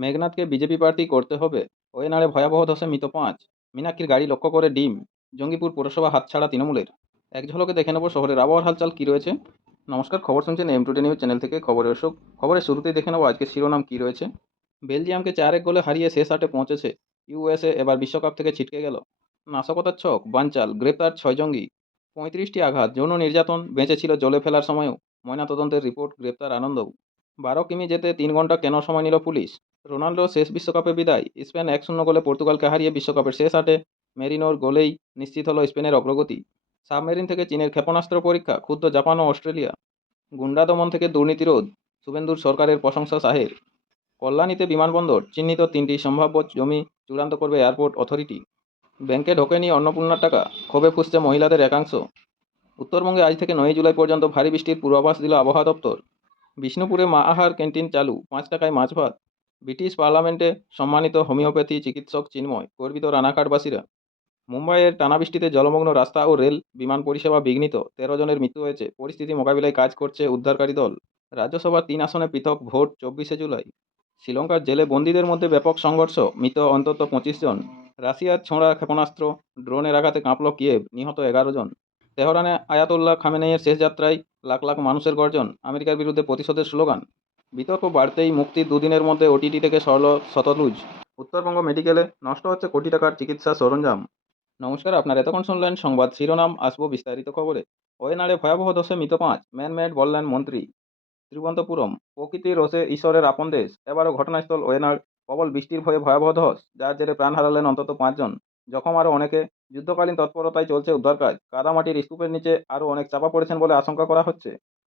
মেঘনাথকে BJP প্রার্থী করতে হবে। ওয়েনাড়ে ভয়াবহ ধসে মৃত ৫। মীনাক্ষীর গাড়ি লক্ষ্য করে ডিম। জঙ্গিপুর পুরসভা হাতছাড়া তৃণমূলের। এক ঝলকে দেখে নেব শহরের আবহাওয়ার হালচাল কী রয়েছে। নমস্কার, খবর শুনছেন M2 নিউজ চ্যানেল থেকে। খবরের অশোক। খবরের শুরুতেই দেখে নেব আজকে শিরোনাম কী রয়েছে। বেলজিয়ামকে ৪-১ গোলে হারিয়ে শেষ আটে পৌঁছেছে ইউএসএ, এবার বিশ্বকাপ থেকে ছিটকে গেল। নাশকতার ছক, বানচাল, গ্রেপ্তার ৬ জঙ্গি। ৩৫টি আঘাত, যৌন নির্যাতন, বেঁচে ছিল জলে ফেলার সময়ও। ময়নাতদন্তের রিপোর্ট, গ্রেপ্তার আনন্দও। ১২ কিমি যেতে ৩ ঘন্টা কেন সময় নিল পুলিশ। রোনাল্ডো শেষ বিশ্বকাপে বিদায়। স্পেন ১-০ গোলে পর্তুগালকে হারিয়ে বিশ্বকাপের শেষ আটে। মেরিনোর গোলেই নিশ্চিত হলো স্পেনের অগ্রগতি। সাবমেরিন থেকে চীনের ক্ষেপণাস্ত্র পরীক্ষা, ক্ষুব্ধ জাপান ও অস্ট্রেলিয়া। গুন্ডা দমন থেকে দুর্নীতি রোধ, শুভেন্দুর সরকারের প্রশংসা শাহের। কল্যাণীতে বিমানবন্দর, চিহ্নিত ৩টি সম্ভাব্য জমি চূড়ান্ত করবে এয়ারপোর্ট অথরিটি। ব্যাংকে ঢোকেনি অন্নপূর্ণার টাকা, ক্ষোভে ফুঁসছে মহিলাদের একাংশ। উত্তরবঙ্গে আজ থেকে ৯ জুলাই পর্যন্ত ভারী বৃষ্টির পূর্বাভাস দিল আবহাওয়া দপ্তর। বিষ্ণুপুরে মা আহার ক্যান্টিন চালু, ৫ টাকায় মাছ ভাত। ব্রিটিশ পার্লামেন্টে সম্মানিত হোমিওপ্যাথি চিকিৎসক চিন্ময়, গর্বিত রানাঘাটবাসীরা। মুম্বাইয়ের টানা বৃষ্টিতে জলমগ্ন রাস্তা ও রেল, বিমান পরিষেবা বিঘ্নিত, ১৩ জনের মৃত্যু হয়েছে। পরিস্থিতি মোকাবিলায় কাজ করছে উদ্ধারকারী দল। রাজ্যসভার ৩ আসনে পৃথক ভোট ২৪শে জুলাই। শ্রীলঙ্কার জেলে বন্দীদের মধ্যে ব্যাপক সংঘর্ষ, মৃত অন্তত ২৫ জন। রাশিয়ার ছোঁড়া ক্ষেপণাস্ত্র, ড্রোনের আঘাতে কাঁপল কিয়েভ, নিহত ১১ জন। তেহরানে আয়াতুল্লাহ খামেনেইয়ের শেষ যাত্রায় লাখ লাখ মানুষের গর্জন, আমেরিকার বিরুদ্ধে প্রতিশোধের স্লোগান। বিতর্ক বাড়তেই মুক্তির দুদিনের মধ্যে ওটিটি থেকে সরল শতলুজ। উত্তরবঙ্গ মেডিকেলে নষ্ট হচ্ছে কোটি টাকার চিকিৎসা সরঞ্জাম। নমস্কার, আপনারা এতক্ষণ শুনলেন সংবাদ শিরোনাম। আসবো বিস্তারিত খবরে। ওয়েনাড়ে ভয়াবহ ধসে মৃত ৫, ম্যানমেড বললেন মন্ত্রী। তিরুবনন্তপুরম, প্রকৃতির রোষে ঈশ্বরের আপন দেশ। এবারও ঘটনাস্থল ওয়েনাড়। প্রবল বৃষ্টির ভয়ে ভয়াবহ ধস, যার জেরে প্রাণ হারালেন অন্তত ৫ জন। জখম আরও অনেকে। যুদ্ধকালীন তৎপরতায় চলছে উদ্ধার কাজ। কাদামাটির স্তূপের নিচে আরও অনেক চাপা পড়েছেন বলে আশঙ্কা করা হচ্ছে।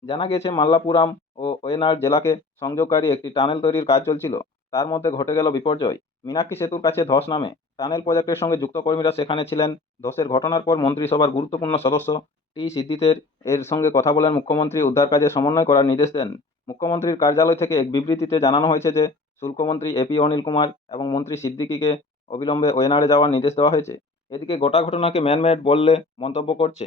জানা গিয়েছে মাল্লাপুরাম ও ওয়েনাড় জেলাকে সংযোগকারী একটি টানেল তৈরির কাজ চলছিল। তার মধ্যে ঘটে গেল বিপর্যয়। মীনাক্ষী সেতুর কাছে ধস নামে। টানেল প্রজেক্টের সঙ্গে যুক্ত কর্মীরা সেখানে ছিলেন। ধসের ঘটনার পর মন্ত্রিসভার গুরুত্বপূর্ণ সদস্য টি সিদ্দিতের এর সঙ্গে কথা বলেন মুখ্যমন্ত্রী। উদ্ধার কাজে সমন্বয় করার নির্দেশ দেন। মুখ্যমন্ত্রীর কার্যালয় থেকে এক বিবৃতিতে জানানো হয়েছে যে শুল্কমন্ত্রী এপি অনিল কুমার এবং মন্ত্রী সিদ্দিকীকে অবিলম্বে ওয়েনাড়ে যাওয়ার নির্দেশ দেওয়া হয়েছে। এদিকে গোটা ঘটনাকে ম্যানমেড বললে মন্তব্য করছে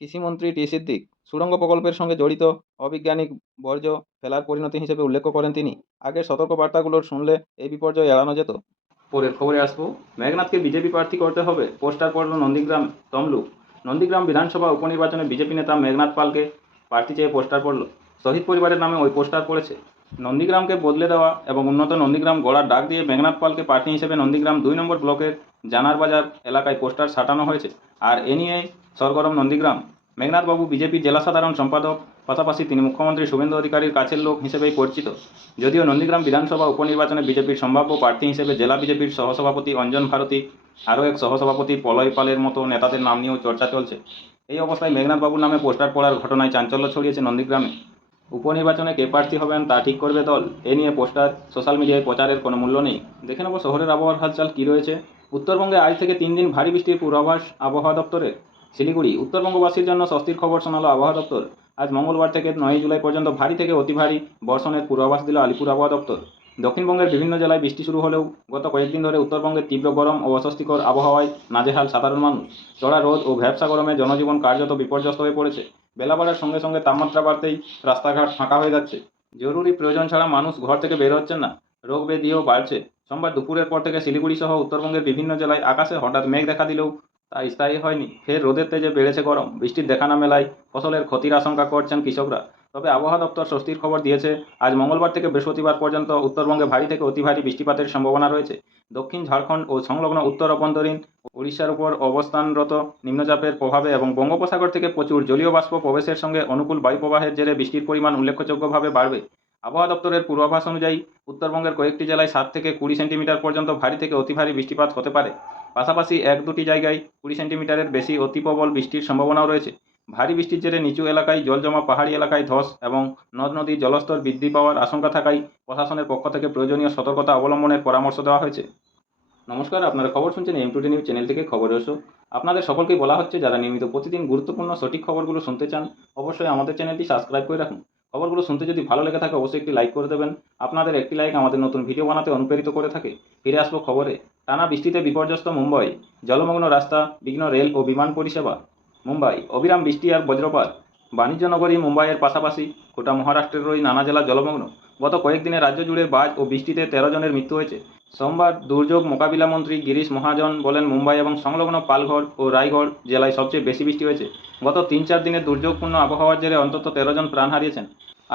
কৃষিমন্ত্রী টি সিদ্দিক। সুড়ঙ্গ প্রকল্পের সঙ্গে জড়িত অবৈজ্ঞানিক বর্জ্য ফেলার পরিণতি হিসেবে উল্লেখ করেন তিনি। আগের সতর্কবার্তাগুলো শুনলে এই বিপর্যয় এড়ানো যেত। পরের খবরে আসবো। মেঘনাথকে বিজেপি প্রার্থী করতে হবে, পোস্টার পড়ল নন্দীগ্রাম তমলুক। নন্দীগ্রাম বিধানসভা উপনির্বাচনে বিজেপি নেতা মেঘনাথ পালকে প্রার্থী চেয়ে পোস্টার পড়ল। শহীদ পরিবারের নামে ওই পোস্টার পড়েছে। নন্দীগ্রামকে বদলে দেওয়া এবং উন্নত নন্দীগ্রাম গড়ার ডাক দিয়ে মেঘনাথ পালকে প্রার্থী হিসেবে নন্দীগ্রাম ২ নম্বর ব্লকের জানার বাজার এলাকায় পোস্টার সাঁটানো হয়েছে। আর এ নিয়ে সরগরম নন্দীগ্রাম। মেঘনাথবাবু বিজেপির জেলা সাধারণ সম্পাদক, পাশাপাশি তিনি মুখ্যমন্ত্রী শুভেন্দু অধিকারীর কাছের লোক হিসেবেই পরিচিত। যদিও নন্দীগ্রাম বিধানসভা উপনির্বাচনে বিজেপির সম্ভাব্য প্রার্থী হিসেবে জেলা বিজেপির সহসভাপতি অঞ্জন ভারতী, আরও এক সহসভাপতি পলয় পালের মতো নেতাদের নাম নিয়েও চর্চা চলছে। এই অবস্থায় মেঘনাথবাবুর নামে পোস্টার পড়ার ঘটনায় চাঞ্চল্য ছড়িয়েছে নন্দীগ্রামে। উপনির্বাচনে কে প্রার্থী হবেন তা ঠিক করবে দল। এ নিয়ে পোস্টার, সোশ্যাল মিডিয়ায় প্রচারের কোনো মূল্য নেই। দেখে নেব শহরের আবহাওয়ার হালচাল কী রয়েছে। উত্তরবঙ্গে আজ থেকে ৩ দিন ভারী বৃষ্টির পূর্বাভাস আবহাওয়া দপ্তরের। শিলিগুড়ি, উত্তরবঙ্গবাসীর জন্য স্বস্তির খবর শোনালো আবহাওয়া দপ্তর। আজ মঙ্গলবার থেকে ৯ জুলাই পর্যন্ত ভারী থেকে অতি ভারী বর্ষণের পূর্বাভাস দিল আলিপুর আবহাওয়া দপ্তর। দক্ষিণবঙ্গের বিভিন্ন জেলায় বৃষ্টি শুরু হলেও গত কয়েকদিন ধরে উত্তরবঙ্গের তীব্র গরম ও অস্বস্তিকর আবহাওয়ায় নাজেহাল সাধারণ মানুষ। চড়া রোদ ও ভ্যাপসা গরমে জনজীবন কার্যত বিপর্যস্ত হয়ে পড়েছে। বেলা বাড়ার সঙ্গে সঙ্গে তাপমাত্রা বাড়তেই রাস্তাঘাট ফাঁকা হয়ে যাচ্ছে। জরুরি প্রয়োজন ছাড়া মানুষ ঘর থেকে বের হচ্ছেন না। রোগ ব্যাধিও বাড়ছে। সোমবার দুপুরের পর থেকে শিলিগুড়ি সহ উত্তরবঙ্গের বিভিন্ন জেলায় আকাশে হঠাৎ মেঘ দেখা দিলেও তা স্থায়ী হয়নি। ফের রোদের তেজে বেড়েছে গরম। বৃষ্টির দেখা না মেলায় ফসলের ক্ষতির আশঙ্কা করছেন কৃষকরা। তবে আবহাওয়া দপ্তর স্বস্তির খবর দিয়েছে। আজ মঙ্গলবার থেকে বৃহস্পতিবার পর্যন্ত উত্তরবঙ্গে ভারী থেকে অতি ভারী বৃষ্টিপাতের সম্ভাবনা রয়েছে। দক্ষিণ ঝাড়খণ্ড ও সংলগ্ন উত্তর অভ্যন্তরীণ ওড়িশার উপর অবস্থানরত নিম্নচাপের প্রভাবে এবং বঙ্গোপসাগর থেকে প্রচুর জলীয় বাষ্প প্রবেশের সঙ্গে অনুকূল বায়ুপ্রবাহের জেরে বৃষ্টির পরিমাণ উল্লেখযোগ্যভাবে বাড়বে। আবহাওয়া দপ্তরের পূর্বাভাস অনুযায়ী উত্তরবঙ্গের কয়েকটি জেলায় 7 থেকে 20 সেন্টিমিটার পর্যন্ত ভারী থেকে অতি ভারী বৃষ্টিপাত হতে পারে। পাশাপাশি 1-2টি জায়গায় 20 সেন্টিমিটারের বেশি অতি প্রবল বৃষ্টির সম্ভাবনাও রয়েছে। ভারী বৃষ্টির জেরে নিচু এলাকায় জল জমা, পাহাড়ি এলাকায় ধস এবং নদ নদীর জলস্তর বৃদ্ধি পাওয়ার আশঙ্কা থাকায় প্রশাসনের পক্ষ থেকে প্রয়োজনীয় সতর্কতা অবলম্বনের পরামর্শ দেওয়া হয়েছে। নমস্কার, আপনারা খবর শুনছেন M2 নিউজ চ্যানেল থেকে। খবরের অংশ। আপনাদের সকলকেই বলা হচ্ছে, যারা নিয়মিত প্রতিদিন গুরুত্বপূর্ণ সঠিক খবরগুলো শুনতে চান, অবশ্যই আমাদের চ্যানেলটি সাবস্ক্রাইব করে রাখুন। খবরগুলো শুনতে যদি ভালো লেগে থাকে অবশ্যই একটি লাইক করে দেবেন। আপনাদের একটি লাইক আমাদের নতুন ভিডিও বানাতে অনুপ্রেরিত করে থাকে। ফিরে আসবো খবরে। টানা বৃষ্টিতে বিপর্যস্ত মুম্বাই। জলমগ্ন রাস্তা, বিঘ্ন রেল ও বিমান পরিষেবা। মুম্বাই, অবিরাম বৃষ্টি আর বজ্রপাত। বাণিজ্য নগরী মুম্বাইয়ের পাশাপাশি গোটা মহারাষ্ট্রেরই নানা জেলা জলমগ্ন। গত কয়েকদিনে রাজ্য জুড়ে বাজ ও বৃষ্টিতে 13 জনের মৃত্যু হয়েছে। সোমবার দুর্যোগ মোকাবিলা মন্ত্রী গিরিশ মহাজন বলেন, মুম্বাই এবং সংলগ্ন পালঘর ও রায়গড় জেলায় সবচেয়ে বেশি বৃষ্টি হয়েছে। গত 3-4 দিনের দুর্যোগপূর্ণ আবহাওয়ার জেরে অন্তত 13 জন প্রাণ হারিয়েছেন।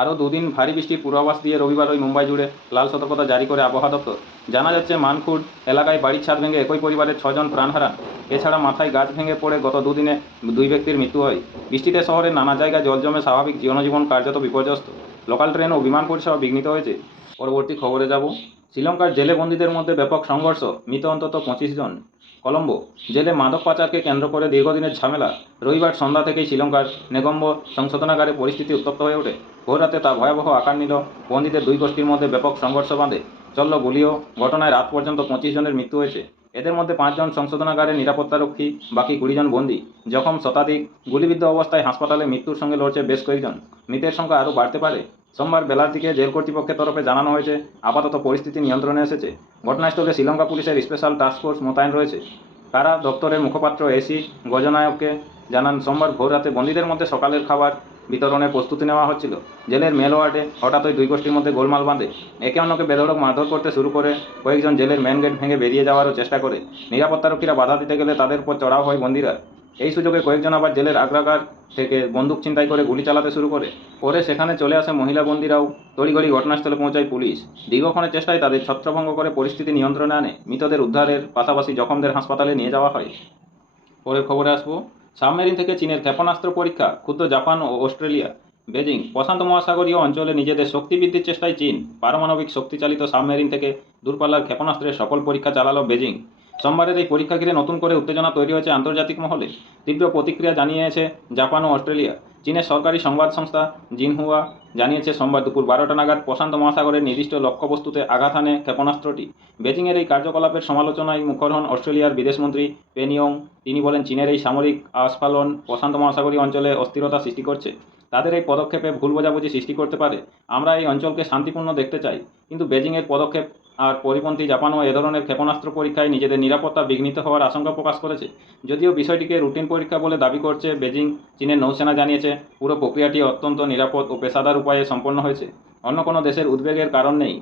আরও দুদিন ভারী বৃষ্টির পূর্বাভাস দিয়ে রবিবার ওই মুম্বাই জুড়ে লাল সতর্কতা জারি করে আবহাওয়া দপ্তর। জানা যাচ্ছে, মানখুর্দ এলাকায় বাড়ির ছাদ ভেঙে একই পরিবারের 6 জন প্রাণ হারান। এছাড়া মাথায় গাছ ভেঙে পড়ে গত দুদিনে 2 ব্যক্তির মৃত্যু হয়। বৃষ্টিতে শহরের নানা জায়গায় জল জমে স্বাভাবিক জনজীবন কার্যত বিপর্যস্ত। লোকাল ট্রেন ও বিমান পরিষেবা বিঘ্নিত হয়েছে। পরবর্তী খবরে যাব। শ্রীলঙ্কার জেলে বন্দীদের মধ্যে ব্যাপক সংঘর্ষ, মৃত অন্তত 25 জন। কলম্বো জেলে মাদক পাচারকে কেন্দ্র করে দীর্ঘদিনের ঝামেলা। রবিবার সন্ধ্যা থেকেই শ্রীলঙ্কার নেগম্বো সংশোধনাগারে পরিস্থিতি উত্তপ্ত হয়ে ওঠে। ভোররাতে তা ভয়াবহ আকার নিল। বন্দীদের 2 গোষ্ঠীর মধ্যে ব্যাপক সংঘর্ষ বাঁধে, চলল গুলিও। ঘটনায় রাত পর্যন্ত 25 জনের মৃত্যু হয়েছে। এদের মধ্যে 5 জন সংশোধনাগারের নিরাপত্তারক্ষী, বাকি 20 জন বন্দী। জখম শতাধিক। গুলিবিদ্ধ অবস্থায় হাসপাতালে মৃত্যুর সঙ্গে লড়ছে বেশ কয়েকজন। মৃতের সংখ্যা আরও বাড়তে পারে। সোমবার বেলার দিকে জেল কর্তৃপক্ষের তরফে জানানো হয়েছে, আপাতত পরিস্থিতি নিয়ন্ত্রণে এসেছে। ঘটনাস্থলে শ্রীলঙ্কা পুলিশের স্পেশাল টাস্কফোর্স মোতায়েন রয়েছে। কারা দপ্তরের মুখপাত্র এসি গজনায়ককে জানান, সোমবার ভোর রাতে বন্দীদের মধ্যে সকালের খাবার বিতরণের প্রস্তুতি নেওয়া হচ্ছিল। জেলের মেল ওয়ার্ডে হঠাৎই 2 গোষ্ঠীর মধ্যে গোলমাল বাঁধে। একে অন্যকে বেধড়ক মারধর করতে শুরু করে। কয়েকজন জেলের মেন গেট ভেঙে বেরিয়ে যাওয়ারও চেষ্টা করে। নিরাপত্তারক্ষীরা বাধা দিতে গেলে তাদের উপর চড়াও হয় বন্দীরা। এই সুযোগে কয়েকজন আবার জেলের আগ্রাগার থেকে বন্দুক ছিনতাই করে গুলি চালাতে শুরু করে। পরে সেখানে চলে আসে মহিলা বন্দীরাও। তড়িঘড়ি ঘটনাস্থলে পৌঁছায় পুলিশ। দীর্ঘক্ষণের চেষ্টায় তাদের ছত্রভঙ্গ করে পরিস্থিতি নিয়ন্ত্রণে আনে। মৃতদের উদ্ধারের পাশাপাশি জখমদের হাসপাতালে নিয়ে যাওয়া হয়। পরের খবরে আসবো। সাবমেরিন থেকে চীনের ক্ষেপণাস্ত্র পরীক্ষা, ক্ষুব্ধ জাপান ও অস্ট্রেলিয়া। বেজিং প্রশান্ত মহাসাগরীয় অঞ্চলে নিজেদের শক্তি বৃদ্ধির চেষ্টায় চীন পারমাণবিক শক্তিচালিত সাবমেরিন থেকে দূরপাল্লার ক্ষেপণাস্ত্রের সফল পরীক্ষা চালালো বেজিং। সোমবারের এই পরীক্ষা ঘিরে নতুন করে উত্তেজনা তৈরি হয়েছে আন্তর্জাতিক মহলে। তীব্র প্রতিক্রিয়া জানিয়েছে জাপান ও অস্ট্রেলিয়া। চীনের সরকারি সংবাদ সংস্থা জিনহুয়া জানিয়েছে, সোমবার দুপুর 12টা নাগাদ প্রশান্ত মহাসাগরের নির্দিষ্ট লক্ষ্যবস্তুতে আঘাত হানে ক্ষেপণাস্ত্রটি। বেজিংয়ের এই কার্যকলাপের সমালোচনায় মুখর হন অস্ট্রেলিয়ার বিদেশমন্ত্রী পেনিয়ং। তিনি বলেন, চীনের এই সামরিক আস্ফালন প্রশান্ত মহাসাগরীয় অঞ্চলে অস্থিরতা সৃষ্টি করছে। তাদের এই পদক্ষেপে ভুল বোঝাবুঝি সৃষ্টি করতে পারে। আমরা এই অঞ্চলকে শান্তিপূর্ণ দেখতে চাই। কিন্তু বেজিংয়ের পদক্ষেপ আর পরিপন্থী জাপানও এ ধরনের ক্ষেপণাস্ত্র পরীক্ষায় নিজেদের নিরাপত্তা বিঘ্নিত হওয়ার আশঙ্কা প্রকাশ করেছে। যদিও বিষয়টিকে রুটিন পরীক্ষা বলে দাবি করছে বেজিং, চীনের নৌসেনা জানিয়েছে পুরো প্রক্রিয়াটি অত্যন্ত নিরাপদ ও পেশাদার উপায়ে সম্পন্ন হয়েছে। অন্য কোনো দেশের উদ্বেগের কারণ নেই।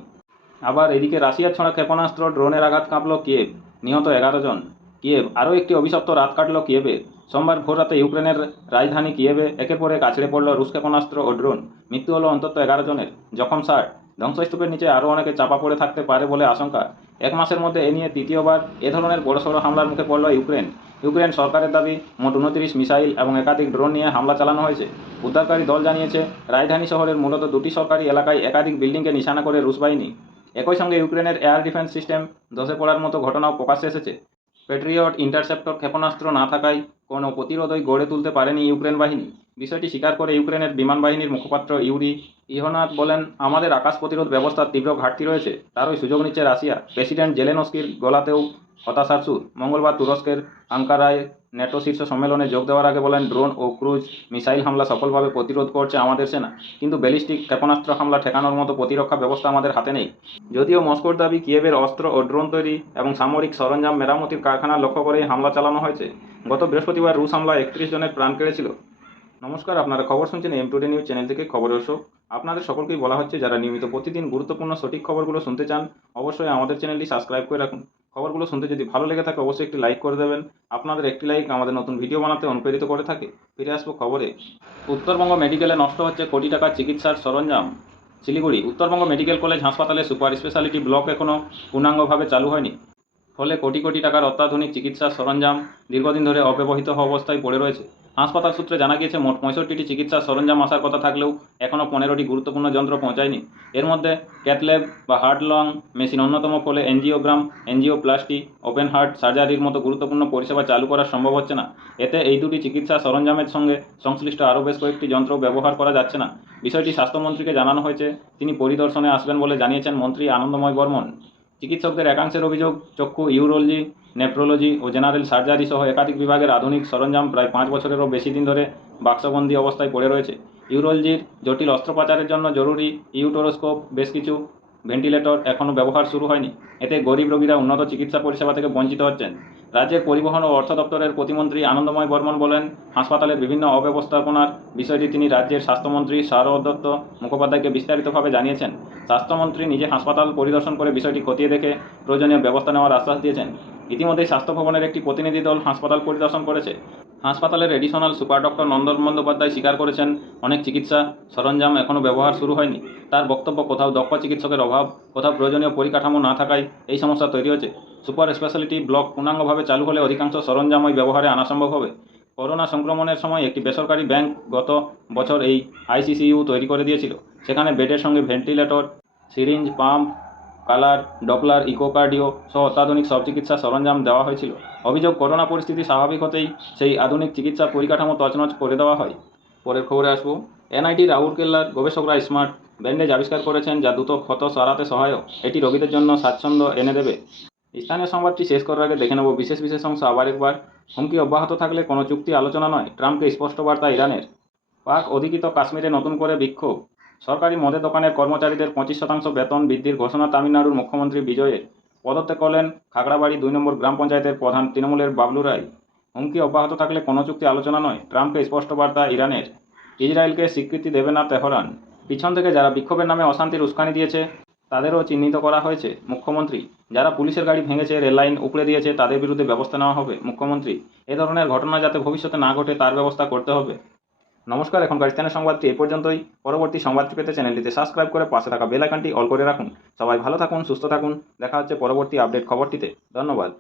আবার এদিকে রাশিয়ার ছোড়া ক্ষেপণাস্ত্র ড্রোনের আঘাত কাঁপল কিয়েভ, নিহত 11 জন। কিয়েভ আরও একটি অভিশপ্ত রাত কাটল কিয়েভে। সোমবার ভোররাতে ইউক্রেনের রাজধানী কিয়েভে একের পর এক আছড়ে পড়ল রুশ ক্ষেপণাস্ত্র ও ড্রোন। মৃত্যু হলো অন্তত 11 জনের, জখম 60। ধ্বংসস্তূপের নিচে আরও অনেকে চাপা পড়ে থাকতে পারে বলে আশঙ্কা। 1 মাসের মধ্যে এ নিয়ে তৃতীয়বার এ ধরনের বড়সড় হামলার মুখে পড়ল ইউক্রেন। ইউক্রেন সরকারের দাবি, মোট 29 মিসাইল এবং একাধিক ড্রোন নিয়ে হামলা চালানো হয়েছে। উদ্ধারকারী দল জানিয়েছে, রাজধানী শহরের মূলত 2টি সরকারি এলাকায় একাধিক বিল্ডিংকে নিশানা করে রুশ বাহিনী। একই সঙ্গে ইউক্রেনের এয়ার ডিফেন্স সিস্টেম ধসে পড়ার মতো ঘটনাও প্রকাশ্যে এসেছে। প্যাট্রিয়ট ইন্টারসেপ্টর ক্ষেপণাস্ত্র না থাকায় কোনো প্রতিরোধই গড়ে তুলতে পারেনি ইউক্রেন বাহিনী। বিষয়টি স্বীকার করে ইউক্রেনের বিমান বাহিনীর মুখপাত্র ইউরি ইহনাত বলেন, আমাদের আকাশ প্রতিরোধ ব্যবস্থার তীব্র ঘাটতি রয়েছে, তারই সুযোগ নিচ্ছে রাশিয়া। প্রেসিডেন্ট জেলেনস্কির গলাতেও হতাশার সুর। মঙ্গলবার তুরস্কের আঙ্কারায় ন্যাটো শীর্ষ সম্মেলনে যোগ দেওয়ার আগে বলেন, ড্রোন ও ক্রুজ মিসাইল হামলা সফলভাবে প্রতিরোধ করছে আমাদের সেনা, কিন্তু ব্যালিস্টিক ক্ষেপণাস্ত্র হামলা ঠেকানোর মতো প্রতিরক্ষা ব্যবস্থা আমাদের হাতে নেই। যদিও মস্কোর দাবি, কিয়েভের অস্ত্র ও ড্রোন তৈরি এবং সামরিক সরঞ্জাম মেরামতির কারখানা লক্ষ্য করেই হামলা চালানো হয়েছে। গত বৃহস্পতিবার রুশ হামলায় 31 জনের প্রাণ কেড়েছিল। নমস্কার, আপনারা খবর শুনছেন টুডে নিউজ চ্যানেল থেকে। খবরের শো আপনাদের সকলকেই বলা হচ্ছে, যারা নিয়মিত প্রতিদিন গুরুত্বপূর্ণ সঠিক খবরগুলো শুনতে চান, অবশ্যই আমাদের চ্যানেলটি সাবস্ক্রাইব করে রাখুন। খবরগুলো শুনতে যদি ভালো লেগে থাকে, অবশ্যই একটি লাইক করে দেবেন। আপনাদের একটি লাইক আমাদের নতুন ভিডিও বানাতে অনুপ্রেরিত করে থাকে। ফিরে আসবো খবরে। উত্তরবঙ্গ মেডিকেলে নষ্ট হচ্ছে কোটি টাকার চিকিৎসার সরঞ্জাম। শিলিগুড়ি উত্তরবঙ্গ মেডিকেল কলেজ হাসপাতালে সুপার স্পেশালিটি ব্লক এখনও পূর্ণাঙ্গভাবে চালু হয়নি। ফলে কোটি কোটি টাকার অত্যাধুনিক চিকিৎসা সরঞ্জাম দীর্ঘদিন ধরে অব্যবহৃত অবস্থায় পড়ে রয়েছে। হাসপাতাল সূত্রে জানা গিয়েছে, মোট 65টি চিকিৎসা সরঞ্জাম আসার কথা থাকলেও এখনও 15টি গুরুত্বপূর্ণ যন্ত্র পৌঁছায়নি। এর মধ্যে ক্যাথল্যাব বা হার্ট লং মেশিন অন্যতম। ফলে এনজিওগ্রাম, এনজিওপ্লাস্টি, ওপেন হার্ট সার্জারির মতো গুরুত্বপূর্ণ পরিষেবা চালু করা সম্ভব হচ্ছে না। এতে এই দুটি চিকিৎসা সরঞ্জামের সঙ্গে সংশ্লিষ্ট আরও বেশ কয়েকটি যন্ত্র ব্যবহার করা যাচ্ছে না। বিষয়টি স্বাস্থ্যমন্ত্রীকে জানানো হয়েছে। তিনি পরিদর্শনে আসবেন বলে জানিয়েছেন মন্ত্রী আনন্দময় বর্মন। চিকিৎসকদের একাংশের অভিযোগ, চক্ষু, ইউরোলজি, নেফ্রোলজি ও জেনারেল সার্জারি সহ একাধিক বিভাগের আধুনিক সরঞ্জাম প্রায় 5 বছরেরও বেশি দিন ধরে বাক্সবন্দি অবস্থায় পড়ে রয়েছে। ইউরোলজির জটিল অস্ত্রোপচারের জন্য জরুরি ইউটোরোস্কোপ, বেশ কিছু ভেন্টিলেটর এখনও ব্যবহার শুরু হয়নি। এতে গরিব রোগীরা উন্নত চিকিৎসা পরিষেবা থেকে বঞ্চিত হচ্ছেন। রাজ্যের পরিবহন ও অর্থ দপ্তরের প্রতিমন্ত্রী আনন্দময় বর্মন বলেন, হাসপাতালের বিভিন্ন অব্যবস্থাপনার বিষয়টি তিনি রাজ্যের স্বাস্থ্যমন্ত্রী শারদ দত্ত মুখোপাধ্যায়কে বিস্তারিতভাবে জানিয়েছেন। স্বাস্থ্যমন্ত্রী নিজে হাসপাতাল পরিদর্শন করে বিষয়টি খতিয়ে দেখে প্রয়োজনীয় ব্যবস্থা নেওয়ার আশ্বাস দিয়েছেন। ইতিমধ্যেই স্বাস্থ্য ভবনের একটি প্রতিনিধি দল হাসপাতাল পরিদর্শন করেছে। হাসপাতালের এডিশনাল সুপার ডক্টর নন্দন বন্দ্যোপাধ্যায় স্বীকার করেছেন, অনেক চিকিৎসা সরঞ্জাম এখনও ব্যবহার শুরু হয়নি। তার বক্তব্য, কোথাও দক্ষ চিকিৎসকের অভাব, কোথাও প্রয়োজনীয় পরিকাঠামো না থাকায় এই সমস্যা তৈরি হচ্ছে। সুপার স্পেশালিটি ব্লক পূর্ণাঙ্গভাবে চালু হলে অধিকাংশ সরঞ্জামই ব্যবহারে আনা সম্ভব হবে। করোনা সংক্রমণের সময় একটি বেসরকারি ব্যাংক গত বছর এই আইসিসিইউ তৈরি করে দিয়েছিল। সেখানে বেডের সঙ্গে ventilator, syringe, pump, colour, Doppler, echocardio সহ অত্যাধুনিক সব চিকিৎসা সরঞ্জাম দেওয়া হয়েছিল। অভিযোগ, করোনা পরিস্থিতি স্বাভাবিক হতেই সেই আধুনিক চিকিৎসা পরিকাঠামো তছনছ করে দেওয়া হয়। পরের খবরে আসবো। এনআইটি রাউরকেল্লার গবেষকরা স্মার্ট ব্যান্ডেজ আবিষ্কার করেছেন, যা দ্রুত ক্ষত সারাতে সহায়ক। এটি রোগীদের জন্য স্বাচ্ছন্দ্য এনে দেবে। স্থানীয় সংবাদটি শেষ করার আগে দেখে নেব বিশেষ বিশেষ অংশ আবার একবার। হুমকি অব্যাহত থাকলে কোনো চুক্তি আলোচনা নয়, ট্রাম্পকে স্পষ্ট বার্তা ইরানের। পাক অধিকৃত কাশ্মীরে নতুন করে বিক্ষোভ। সরকারি মদের দোকানের কর্মচারীদের 25% বেতন বৃদ্ধির ঘোষণা তামিলনাড়ুর মুখ্যমন্ত্রী বিজয়ের। পদত্যাগ করলেন খাগড়াবাড়ি 2 নম্বর গ্রাম পঞ্চায়েতের প্রধান তৃণমূলের বাবলু রায়। হুমকি অব্যাহত থাকলে কোনো চুক্তি আলোচনা নয়, ট্রাম্পকে স্পষ্ট বার্তা ইরানের। ইসরায়েলকে স্বীকৃতি দেবে না তেহরান। পিছন থেকে যারা বিক্ষোভের নামে অশান্তির উস্কানি দিয়েছে তাদেরও চিহ্নিত করা হয়েছে মুখ্যমন্ত্রী। যারা পুলিশের গাড়ি ভেঙেছে, রেললাইন উপড়ে দিয়েছে, তাদের বিরুদ্ধে ব্যবস্থা নেওয়া হবে মুখ্যমন্ত্রী। এ ধরনের ঘটনা যাতে ভবিষ্যতে না ঘটে তার ব্যবস্থা করতে হবে। নমস্কার, এখনকার স্থানীয় সংবাদটি এই পর্যন্তই। পরবর্তী সংবাদটি পেতে চ্যানেলটিতে সাবস্ক্রাইব করে পাশে থাকা বেল আইকনটি অল করে রাখুন। সবাই ভালো থাকুন, সুস্থ থাকুন। দেখা হচ্ছে পরবর্তী আপডেট খবরটিতে। ধন্যবাদ।